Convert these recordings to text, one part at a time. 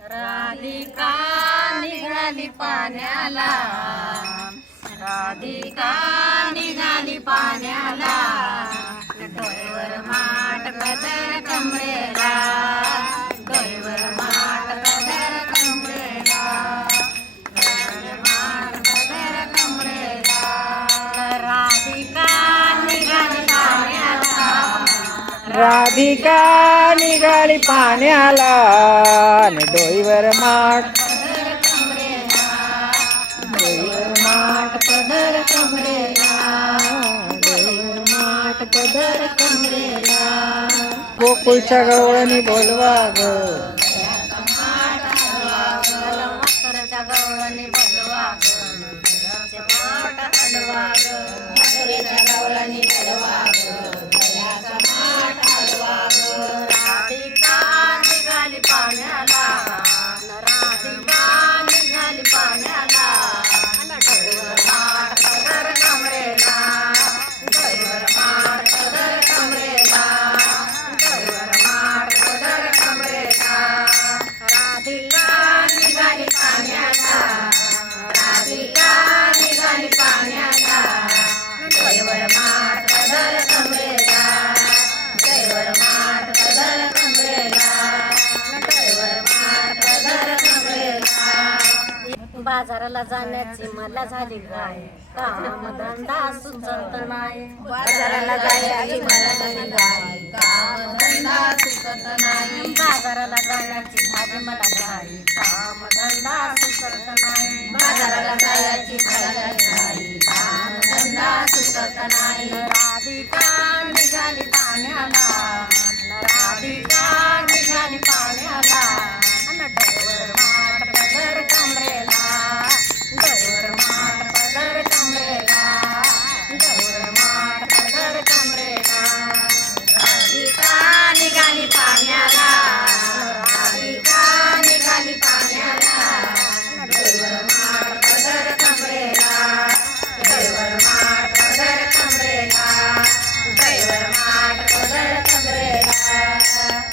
राधिका निघाली पाण्याला, राधिका निघाली पाण्याला, डोईवर माठ पदर कमरेला, डोईवर माठ पदर कमरेला, डोईवर माठ पदर कमरेला. राधिका निघाली पाण्याला, राधिका निघाली पाण्याला, आणि डोईवर माठ डोईवर माठ पदर कमरेला, डोईवर माठ पदर कमरेला. गोकुळच्या गवळणी बोलवा ग, मस्तरच्या गवळणी बोलवा ग, माठ हलवा ग, मस्तरच्या गवळणी बोलवा ग, माठ हलवा ग. राधिका निघाली पाण्याला, राधिका निघाली पाण्याला, डोईवर माठ पदर कमरेला, डोईवर माठ पदर कमरेला, डोईवर माठ पदर कमरेला. राधिका निघाली पाण्याला, राधिका निघाली पाण्याला, डोईवर माठ पदर कमरेला, डोईवर माठ पदर कमरेला, डोईवर माठ पदर कमरेला. बाजाराला जाण्याची मला झाली घाई, काम धंदा सुचत नाही. बाजाराला जाण्याची मला झाली घाई, काम धंदा सुचत नाही. बाजाराला जाण्याची झाली मला घाई, काम धंदा सुचत नाही. बाजाराला जायची मला झाली घाई, काम धंदा सुचत नाही. राधिका निघाली पाण्याला, राधिका निघाली पाण्याला, डोईवर माठ पदर कमरेला, डोईवर माठ पदर कमरेला, डोईवर माठ पदर कमरेला. राधिका निघाली पाण्याला, राधिका निघाली पाण्याला, डोईवर माठ पदर कमरेला, डोईवर माठ पदर कमरेला, डोईवर माठ पदर कमरेला.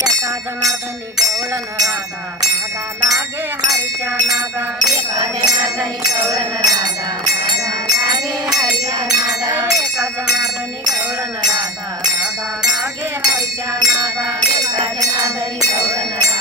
एका जनार्दनी गवळण राधा, राधा लागे हरीच्या नादा, एका जनार्दनी गवळण राधा, राधा लागे हरीच्या नादा, एका जनार्दनी गवळण राधा, राधा लागे हरीच्या नादा, एका जनार्दनी गवळण राधा.